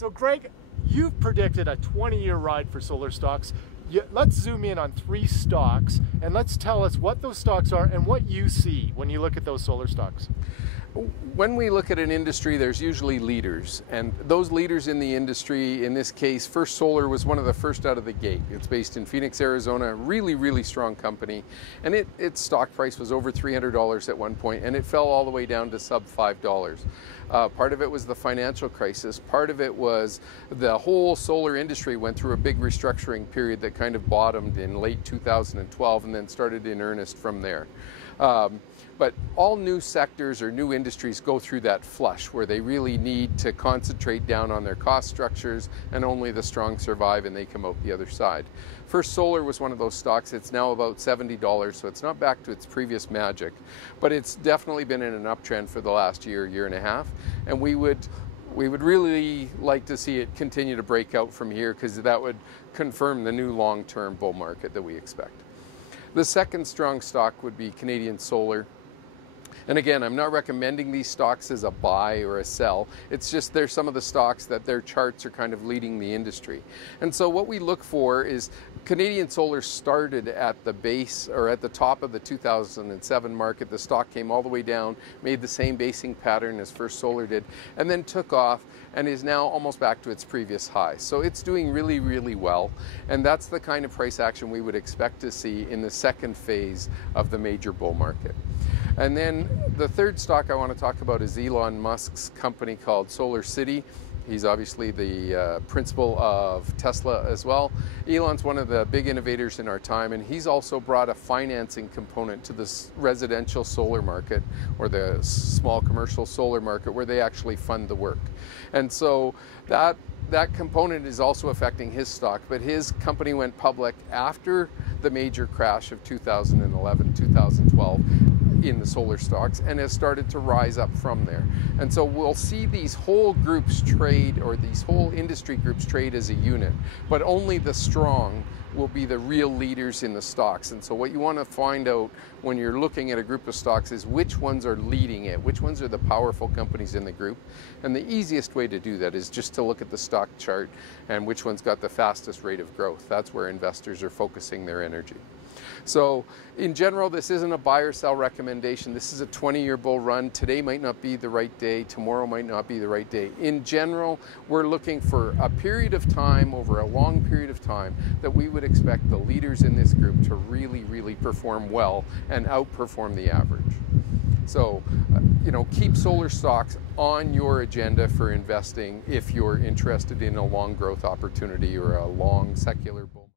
So Greg, you've predicted a 20-year ride for solar stocks. Let's zoom in on 3 stocks and let's tell us what those stocks are and what you see when you look at those solar stocks. When we look at an industry, there's usually leaders, and those leaders in the industry, in this case, First Solar was one of the first out of the gate. It's based in Phoenix, Arizona, really strong company, and its stock price was over $300 at one point, and it fell all the way down to sub $5. Part of it was the financial crisis. Part of it was the whole solar industry went through a big restructuring period that kind of bottomed in late 2012 and then started in earnest from there. But all new sectors or new industries go through that flush where they really need to concentrate down on their cost structures, and only the strong survive and they come out the other side. First Solar was one of those stocks. It's now about $70, so it's not back to its previous magic, but it's definitely been in an uptrend for the last year and a half, and we would really like to see it continue to break out from here, because that would confirm the new long-term bull market that we expect. The second strong stock would be Canadian Solar. And again, I'm not recommending these stocks as a buy or a sell. It's just they're some of the stocks that their charts are kind of leading the industry. And so what we look for is Canadian Solar started at the base or at the top of the 2007 market. The stock came all the way down, made the same basing pattern as First Solar did, and then took off and is now almost back to its previous high. So it's doing really well. And that's the kind of price action we would expect to see in the second phase of the major bull market. And then the third stock I want to talk about is Elon Musk's company called SolarCity. He's obviously the principal of Tesla as well. Elon's one of the big innovators in our time, and he's also brought a financing component to this residential solar market, or the small commercial solar market, where they actually fund the work. And so that component is also affecting his stock, but his company went public after the major crash of 2011, 2012. In the solar stocks, and has started to rise up from there. And so we'll see these whole groups trade, or these whole industry groups trade as a unit, but only the strong will be the real leaders in the stocks. And so what you want to find out when you're looking at a group of stocks is which ones are leading it, which ones are the powerful companies in the group. And the easiest way to do that is just to look at the stock chart and which one's got the fastest rate of growth. That's where investors are focusing their energy. So in general, this isn't a buy or sell recommendation. This is a 20-year bull run. Today might not be the right day. Tomorrow might not be the right day. In general, we're looking for a period of time, over a long period of time, that we would expect the leaders in this group to really perform well and outperform the average. So, keep solar stocks on your agenda for investing if you're interested in a long growth opportunity or a long secular bull.